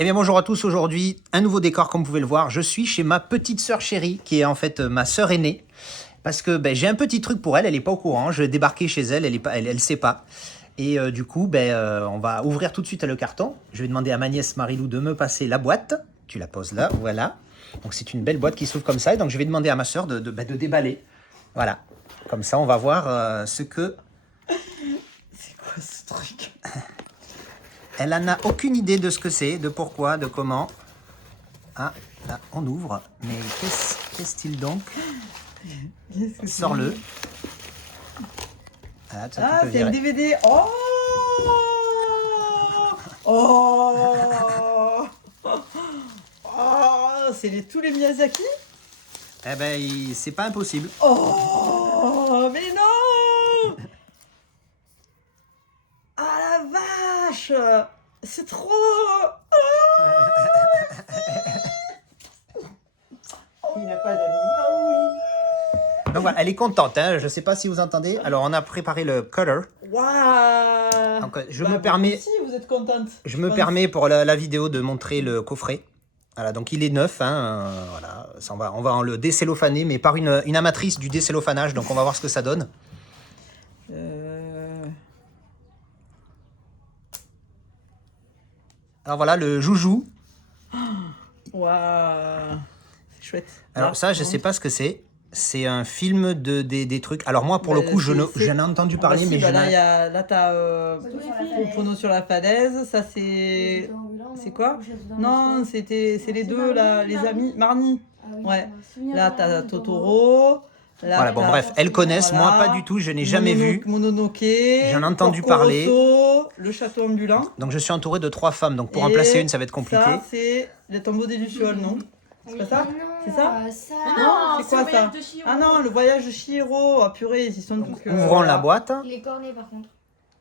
Eh bien bonjour à tous, aujourd'hui un nouveau décor comme vous pouvez le voir, je suis chez ma petite sœur chérie qui est en fait ma sœur aînée parce que j'ai un petit truc pour elle, elle n'est pas au courant, je vais débarquer chez elle, elle sait pas et du coup on va ouvrir tout de suite le carton, je vais demander à ma nièce Marilou de me passer la boîte, tu la poses là, voilà, donc c'est une belle boîte qui s'ouvre comme ça et donc je vais demander à ma sœur de déballer, voilà, comme ça on va voir ce que... C'est quoi ce truc? Elle n'a aucune idée de ce que c'est, de pourquoi, de comment. Ah, là, on ouvre. Mais qu'est-ce-t-il donc? Sors-le. Ah, c'est un DVD. Oh! Oh! Oh! C'est tous les Miyazaki? Eh ben, c'est pas impossible. Oh! Mais non! Ah la vache! C'est trop... Oh! Il n'a pas d'amis. Oh oui! Donc voilà, elle est contente, hein. Je sais pas si vous entendez. Alors, on a préparé le cutter. Waouh! Donc, je me permets... Si vous êtes contente. Je me permets pour la vidéo de montrer le coffret. Voilà, donc il est neuf, hein, voilà. Ça, on va en le décellophaner, mais par une amatrice du décellophanage, donc on va voir ce que ça donne. Alors voilà, le joujou. Waouh! C'est chouette. Alors ça, je sais pas ce que c'est. C'est un film des trucs. Alors moi, pour le coup, j'en ai entendu parler, mais je n'ai... Là, t'as Pono sur la falaise. Ça, c'est... C'est quoi? Non, c'est les deux, là, les amis. Marnie. Ouais. Là, t'as Totoro. Là, voilà, bon, bref, elles connaissent. Voilà. Moi, pas du tout. Je n'ai jamais vu. Mononoke. J'en ai entendu Porco parler. Rosso, le château ambulant. Donc, je suis entouré de 3 femmes. Donc, pour en placer une, ça va être compliqué. Ça, c'est le tombeau des Lucioles, non? C'est pas ça? C'est ça? Non, c'est quoi ça? Ah non, le voyage de Chihiro. Ah purée, ils sont tous... Ouvrons la boîte. Il est corné par contre.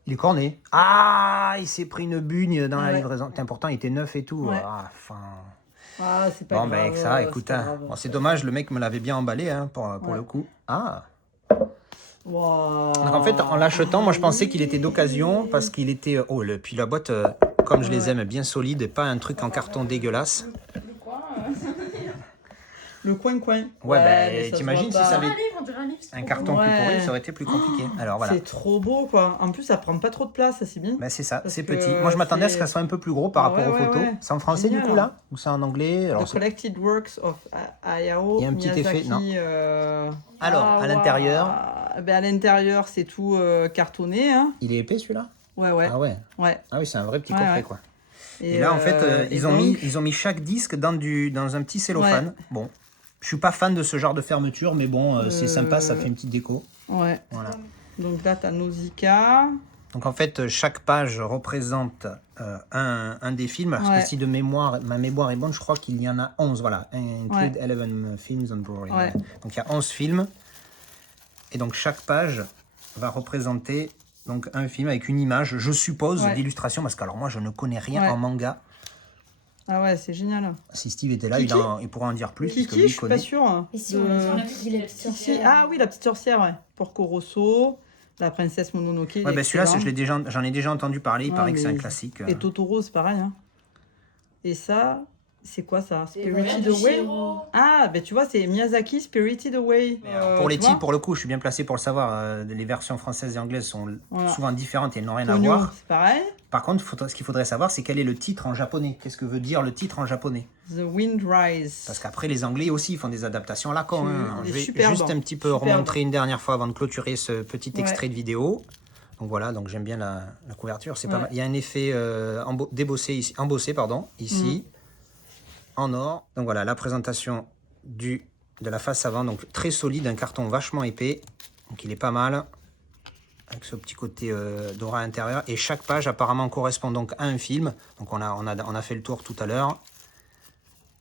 Il est corné. Ah, il s'est pris une bugne dans la livraison. Pourtant, il était neuf et tout. Ouais. Ah, enfin... Ah, c'est pas bon, grave. Avec ça, écoute, hein. Bon, c'est dommage, le mec me l'avait bien emballé hein, pour le coup. Ah. Wow. Donc en fait, en l'achetant, moi je pensais qu'il était d'occasion parce qu'il était... Oh, puis la boîte, comme je les aime, bien solide et pas un truc en carton dégueulasse. Le coin. Ouais, t'imagines si ça avait un carton plus pourri, ça aurait été plus compliqué. Alors voilà. C'est trop beau quoi. En plus, ça prend pas trop de place, c'est bien. C'est ça, c'est petit. Moi je m'attendais à ce qu'elle soit un peu plus gros par rapport aux photos. C'est en français du coup là? Ou c'est en anglais? The Collected Works of Hayao Il y a un petit Miyazaki, effet, non? Alors, à l'intérieur? À l'intérieur, c'est tout cartonné. Hein. Il est épais celui-là? Ouais. Ah ouais? Ah oui, c'est un vrai petit coffret quoi. Et là, en fait, ils ont mis chaque disque dans un petit cellophane. Bon, je suis pas fan de ce genre de fermeture, mais bon, c'est sympa, ça fait une petite déco. Ouais. Voilà. Donc là, tu as Nausicaa. Donc en fait, chaque page représente un des films. Parce que si ma mémoire est bonne, je crois qu'il y en a 11. Voilà, include 11 films on Blu-ray. Ouais. Donc il y a 11 films. Et donc chaque page va représenter... Donc un film avec une image, je suppose, d'illustration, parce que alors moi je ne connais rien en manga. Ah ouais, c'est génial. Si Steve était là, il pourrait en dire plus. Kiki, je suis pas sûre. Et si on a dit la petite sorcière? Ah oui, la petite sorcière, ouais. Porco Rosso, la princesse Mononoke. Ouais, celui-là, j'en ai déjà entendu parler, il paraît que c'est un classique. Et Totoro, c'est pareil. Hein. Et ça... C'est quoi ça? Spirited Away? Ah, ben tu vois, c'est Miyazaki Spirited Away. Pour les titres, pour le coup, je suis bien placé pour le savoir. Les versions françaises et anglaises sont souvent différentes et elles n'ont rien à voir. C'est pareil. Par contre, ce qu'il faudrait savoir, c'est quel est le titre en japonais. Qu'est-ce que veut dire le titre en japonais? The Wind Rise. Parce qu'après, les Anglais aussi font des adaptations à la con. Hein. Je vais juste un petit peu remontrer une dernière fois avant de clôturer ce petit extrait de vidéo. Donc voilà, donc j'aime bien la couverture. C'est pas mal. Il y a un effet embossé ici. En or. Donc voilà, la présentation de la face avant, donc très solide, un carton vachement épais, donc il est pas mal, avec ce petit côté doré à l'intérieur, et chaque page apparemment correspond donc à un film, donc on a fait le tour tout à l'heure.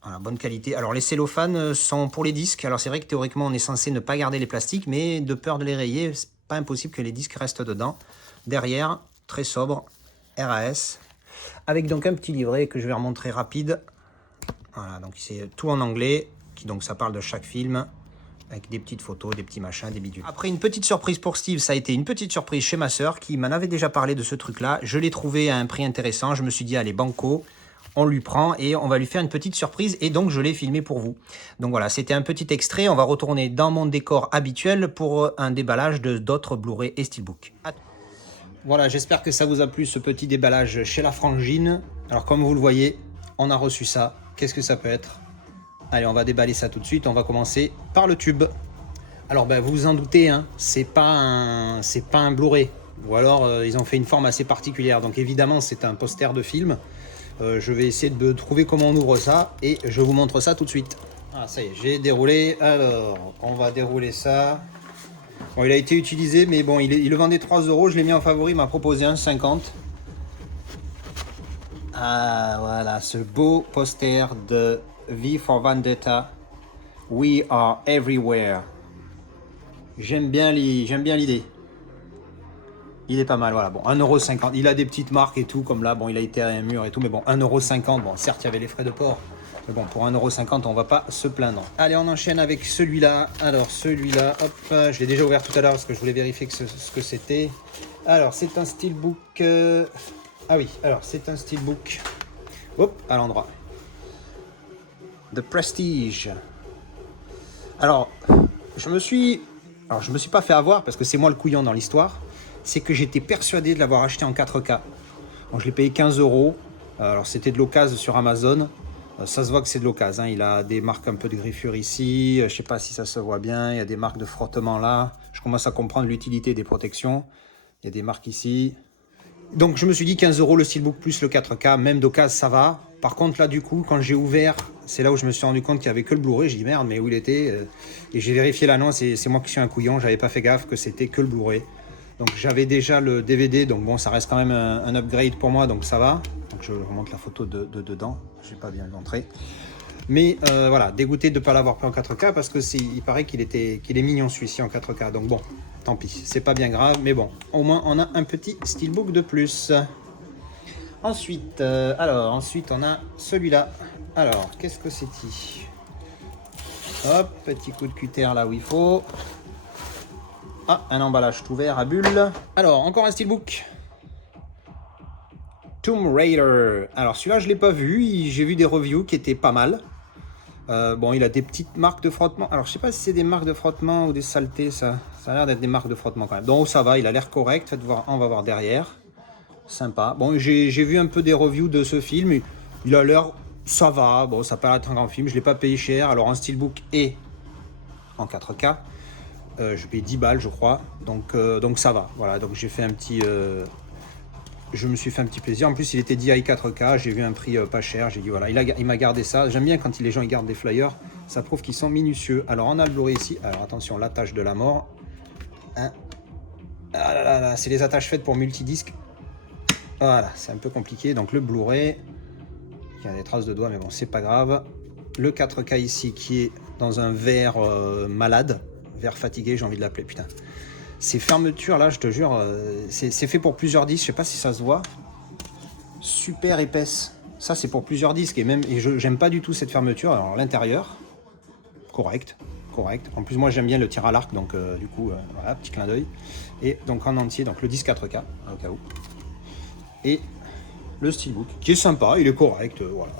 Voilà, bonne qualité. Alors les cellophanes sont pour les disques, alors c'est vrai que théoriquement on est censé ne pas garder les plastiques, mais de peur de les rayer, c'est pas impossible que les disques restent dedans. Derrière, très sobre, RAS, avec donc un petit livret que je vais remontrer rapide. Voilà, donc c'est tout en anglais, donc ça parle de chaque film, avec des petites photos, des petits machins, des bidules. Après, une petite surprise pour Steve, ça a été une petite surprise chez ma sœur, qui m'en avait déjà parlé de ce truc-là. Je l'ai trouvé à un prix intéressant, je me suis dit, allez, banco, on lui prend et on va lui faire une petite surprise et donc je l'ai filmé pour vous. Donc voilà, c'était un petit extrait. On va retourner dans mon décor habituel pour un déballage de d'autres Blu-ray et Steelbook. Voilà, j'espère que ça vous a plu ce petit déballage chez la Frangine. Alors comme vous le voyez, on a reçu ça. Qu'est-ce que ça peut être? Allez, on va déballer ça tout de suite. On va commencer par le tube. Alors ben, vous vous en doutez, hein, c'est pas un Blu-ray. Ou alors ils ont fait une forme assez particulière. Donc évidemment c'est un poster de film. Je vais essayer de trouver comment on ouvre ça et je vous montre ça tout de suite. Ah ça y est, j'ai déroulé. Alors on va dérouler ça. Bon, il a été utilisé mais bon il le vendait 3 €. Je l'ai mis en favori, il m'a proposé 1,50 €. Ah voilà, ce beau poster de V for Vendetta. We are everywhere. J'aime bien l'idée. Il est pas mal, voilà. Bon, 1,50 €. Il a des petites marques et tout, comme là, bon, il a été à un mur et tout, mais bon, 1,50 €. Bon, certes, il y avait les frais de port. Mais bon, pour 1,50 €, on va pas se plaindre. Allez, on enchaîne avec celui-là. Alors, celui-là, hop, je l'ai déjà ouvert tout à l'heure parce que je voulais vérifier ce que c'était. Alors, c'est un steelbook. Ah oui, alors, c'est un steelbook. Hop, à l'endroit. The Prestige. Alors, je me suis pas fait avoir parce que c'est moi le couillon dans l'histoire. C'est que j'étais persuadé de l'avoir acheté en 4K. Bon, je l'ai payé 15 €. Alors c'était de l'occasion sur Amazon. Ça se voit que c'est de l'occasion. Hein. Il a des marques un peu de griffure ici. Je sais pas si ça se voit bien. Il y a des marques de frottement là. Je commence à comprendre l'utilité des protections. Il y a des marques ici. Donc je me suis dit 15 € le steelbook plus le 4K. Même d'occasion ça va. Par contre là du coup quand j'ai ouvert, c'est là où je me suis rendu compte qu'il n'y avait que le Blu-ray. J'ai dit merde mais où il était et j'ai vérifié l'annonce et c'est moi qui suis un couillon. J'avais pas fait gaffe que c'était que le Blu-ray. Donc j'avais déjà le DVD, donc bon ça reste quand même un upgrade pour moi, donc ça va. Donc je remonte la photo de dedans, je vais pas bien le montrer. Mais voilà, dégoûté de ne pas l'avoir pris en 4K parce que il paraît qu'il est mignon celui-ci en 4K. Donc bon, tant pis, c'est pas bien grave, mais bon, au moins on a un petit steelbook de plus. Ensuite, ensuite on a celui-là. Alors, qu'est-ce que c'est-il? Hop, petit coup de cutter là où il faut. Ah, un emballage tout vert à bulles. Alors, encore un steelbook. Tomb Raider. Alors, celui-là, je ne l'ai pas vu. J'ai vu des reviews qui étaient pas mal. Bon, il a des petites marques de frottement. Alors, je ne sais pas si c'est des marques de frottement ou des saletés, ça. Ça a l'air d'être des marques de frottement quand même. Donc, ça va, il a l'air correct. Faites voir, on va voir derrière. Sympa. Bon, j'ai vu un peu des reviews de ce film. Il a l'air... Ça va. Bon, ça paraît être un grand film. Je ne l'ai pas payé cher. Alors, un steelbook et en 4K. Je paye 10 balles je crois, donc ça va. Voilà, donc j'ai fait un petit, je me suis fait un petit plaisir. En plus il était DI 4K, j'ai vu un prix pas cher, j'ai dit voilà, il m'a gardé ça. J'aime bien quand les gens ils gardent des flyers, ça prouve qu'ils sont minutieux. Alors on a le Blu-ray ici, alors attention, l'attache de la mort. Hein. Ah là là là, c'est les attaches faites pour multidisques. Voilà, c'est un peu compliqué. Donc le Blu-ray, il y a des traces de doigts mais bon c'est pas grave. Le 4K ici qui est dans un vert malade. Vert fatigué, j'ai envie de l'appeler, putain. Ces fermetures là, je te jure, c'est fait pour plusieurs disques, je sais pas si ça se voit. Super épaisse. Ça c'est pour plusieurs disques et même, et j'aime pas du tout cette fermeture. Alors l'intérieur, correct. En plus moi j'aime bien le tir à l'arc, donc du coup, voilà, petit clin d'œil. Et donc en entier, donc le disque 4K, au cas où. Et le steelbook, qui est sympa, il est correct, voilà.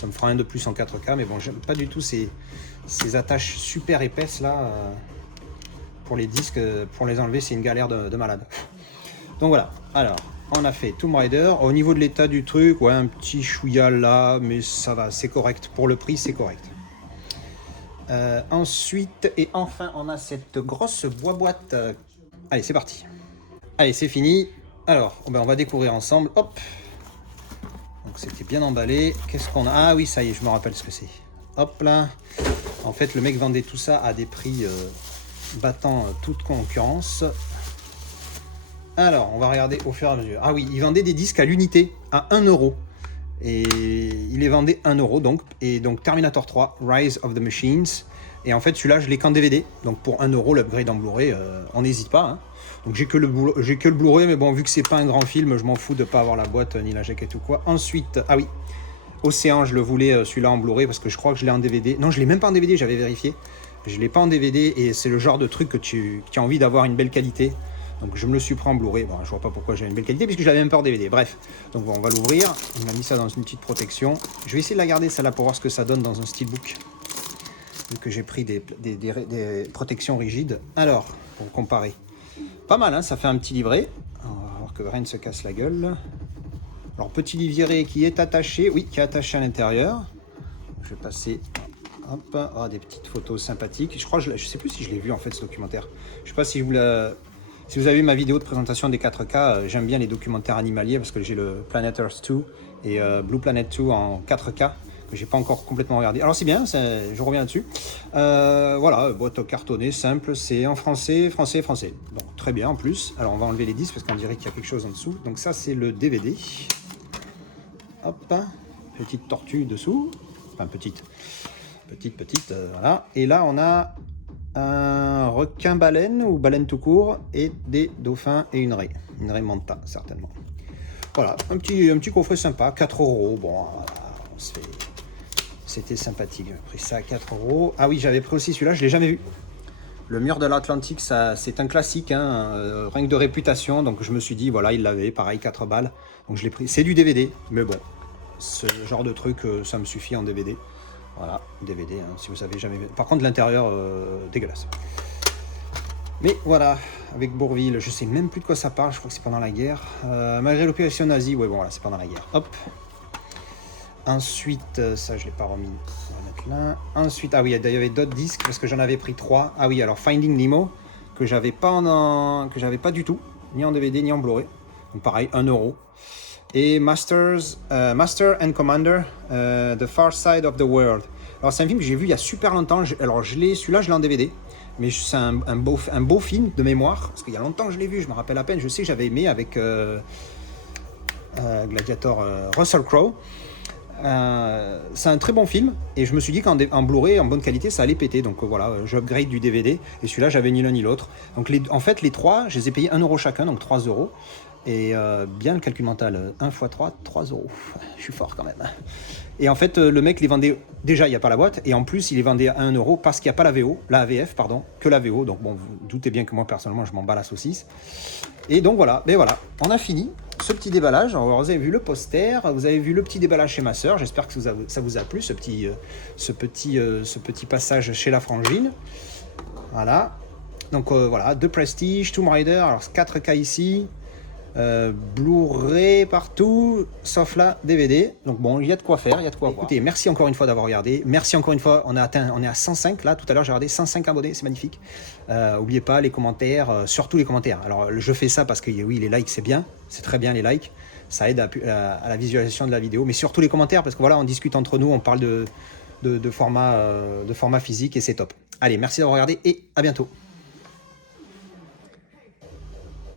Ça me fera rien de plus en 4K, mais bon, j'aime pas du tout ces attaches super épaisses là. Pour les disques, pour les enlever, c'est une galère de malade. Donc voilà, alors, on a fait Tomb Raider. Au niveau de l'état du truc, ouais, un petit chouïa là, mais ça va, c'est correct. Pour le prix, c'est correct. Ensuite, et enfin, on a cette grosse boîte. Allez, c'est parti. Allez, c'est fini. Alors, ben, on va découvrir ensemble. Hop. Donc, c'était bien emballé. Qu'est-ce qu'on a? Ah oui, ça y est, je me rappelle ce que c'est. Hop là. En fait, le mec vendait tout ça à des prix... battant toute concurrence. Alors, on va regarder au fur et à mesure. Ah oui, il vendait des disques à l'unité, à 1 €. Et il les vendait 1 €, donc. Et donc, Terminator 3, Rise of the Machines. Et en fait, celui-là, je l'ai qu'en DVD. Donc, pour 1 €, l'upgrade en Blu-ray, on n'hésite pas. Hein. Donc, j'ai que le Blu-ray, mais bon, vu que c'est pas un grand film, je m'en fous de pas avoir la boîte, ni la jaquette ou quoi. Ensuite, ah oui, Océan, je le voulais, celui-là en Blu-ray, parce que je crois que je l'ai en DVD. Non, je l'ai même pas en DVD, j'avais vérifié. Je ne l'ai pas en DVD et c'est le genre de truc que tu as envie d'avoir une belle qualité. Donc je me le suis pris en Blu-ray. Bon, je vois pas pourquoi j'ai une belle qualité, puisque j'avais même pas en DVD. Bref, donc bon, on va l'ouvrir. On a mis ça dans une petite protection. Je vais essayer de la garder celle-là pour voir ce que ça donne dans un steelbook. Vu que j'ai pris des protections rigides. Alors, pour comparer. Pas mal, hein, ça fait un petit livret. On va voir que rien ne se casse la gueule. Alors, petit livret qui est attaché. Oui, qui est attaché à l'intérieur. Je vais passer... Hop, oh, des petites photos sympathiques. Je crois, je sais plus si je l'ai vu en fait ce documentaire. Je sais pas si vous avez vu ma vidéo de présentation des 4K, j'aime bien les documentaires animaliers parce que j'ai le Planet Earth 2 et Blue Planet 2 en 4K que j'ai pas encore complètement regardé. Alors c'est bien, je reviens là-dessus. Voilà, boîte cartonnée simple, c'est en français. Donc très bien en plus. Alors on va enlever les disques parce qu'on dirait qu'il y a quelque chose en dessous. Donc ça c'est le DVD. Hop, petite tortue dessous. Enfin petite, voilà. Et là on a un requin-baleine ou baleine tout court et des dauphins et une raie manta certainement. Voilà, un petit coffret sympa, 4 €. Bon, c'était sympathique. J'ai pris ça à 4 €. Ah oui, j'avais pris aussi celui-là, je l'ai jamais vu. Le mur de l'Atlantique, ça c'est un classique, hein, rien que de réputation. Donc je me suis dit, voilà, il l'avait, pareil, 4 balles. Donc je l'ai pris. C'est du DVD, mais bon, ce genre de truc, ça me suffit en DVD. Voilà, DVD, hein, si vous avez jamais vu. Par contre, l'intérieur, dégueulasse. Mais voilà, avec Bourvil, je sais même plus de quoi ça parle, je crois que c'est pendant la guerre. Malgré l'opération nazie, ouais, bon, voilà, c'est pendant la guerre. Hop. Ensuite, ça, je l'ai pas remis. On va mettre là. Ensuite, ah oui, il y avait d'autres disques, parce que j'en avais pris 3. Ah oui, alors Finding Nemo, que j'avais pas du tout, ni en DVD, ni en Blu-ray. Donc pareil, 1 €. Et Master and Commander, The Far Side of the World. Alors c'est un film que j'ai vu il y a super longtemps. Alors celui-là je l'ai en DVD, mais c'est un beau film de mémoire, parce qu'il y a longtemps que je l'ai vu, je me rappelle à peine. Je sais que j'avais aimé avec Gladiator, Russell Crowe. C'est un très bon film, et je me suis dit qu'en Blu-ray, en bonne qualité, ça allait péter. Donc voilà, j'upgrade du DVD, et celui-là j'avais ni l'un ni l'autre. Donc en fait les trois, je les ai payés 1 € chacun, donc 3 €. Et bien le calcul mental, 1 x 3, 3 €. Je suis fort quand même. Et en fait, le mec les vendait, déjà il n'y a pas la boîte, et en plus il les vendait à 1 € parce qu'il n'y a pas la AVF, que la VO. Donc bon, vous doutez bien que moi personnellement je m'en bats la saucisse. Et donc voilà, mais voilà, on a fini ce petit déballage. Alors, vous avez vu le poster, vous avez vu le petit déballage chez ma soeur. J'espère que ça vous a plu, ce petit passage chez la frangine. Voilà. Donc voilà, The Prestige, Tomb Raider, alors 4K ici. Blu-ray partout, sauf là DVD. Donc bon, il y a de quoi faire, il y a de quoi voir. Écoutez, merci encore une fois d'avoir regardé. Merci encore une fois, on est à 105 là. Tout à l'heure j'ai regardé 105 abonnés, c'est magnifique. N'oubliez pas les commentaires, surtout les commentaires. Alors je fais ça parce que oui, les likes c'est bien, c'est très bien les likes, ça aide à la visualisation de la vidéo, mais surtout les commentaires parce que voilà, on discute entre nous, on parle de format physique et c'est top. Allez, merci d'avoir regardé et à bientôt.